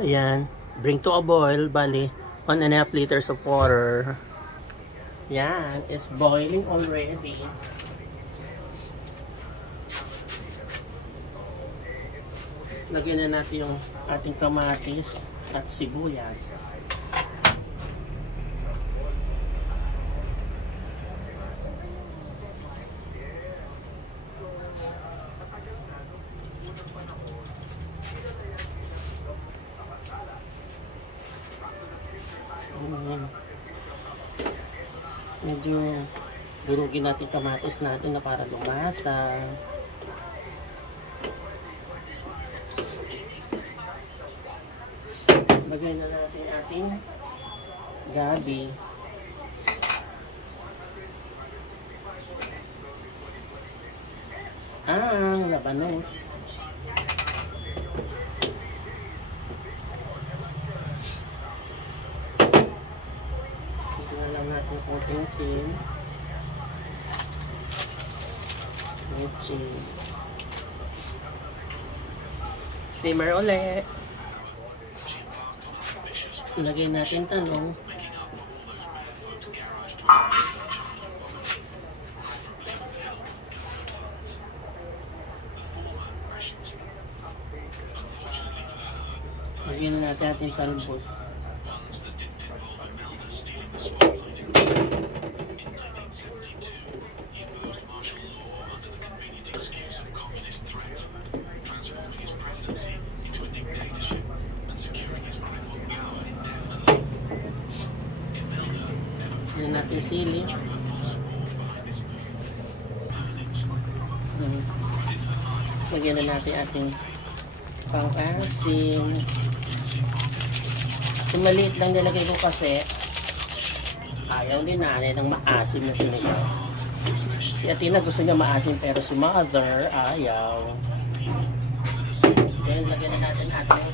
Ayan. Bring to a boil. Bali, 1.5 liters of water. Yan. It's boiling already. Lagyan na natin yung ating kamatis at sibuyas. Medyo durugin natin kamatis natin na para lumasa. Lagyan na natin ating gabi. Ang labanos. Lagyan lang natin konting sin. Simmer ulit. Lagyan natin talong. Lagyan na natin ating talbos. Lagyan natin sili. Lagyan na natin ating pang-asin. Kung maliit lang nilagay ko kasi ayaw din nanay ng maasim na sinigaw. Si Athena gusto niya maasim pero si Mother ayaw. Then lagyan na natin ating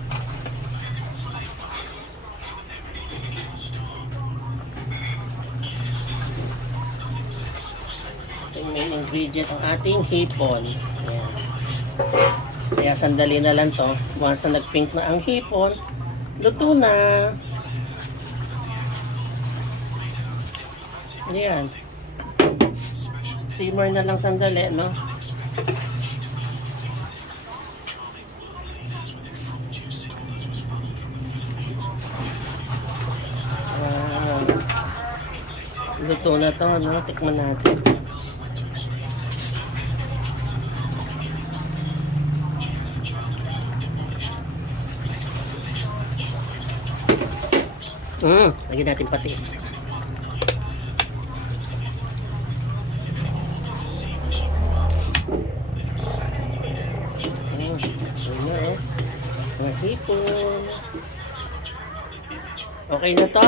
main ingredient ang ating hipon. Ayan. Kaya sandali na lang to. Once na nag-pink na ang hipon, luto na. Ayan. Simmer na lang sandali, no? Luto na to, no? Tikman natin. Lagyan natin patis. Okay na to.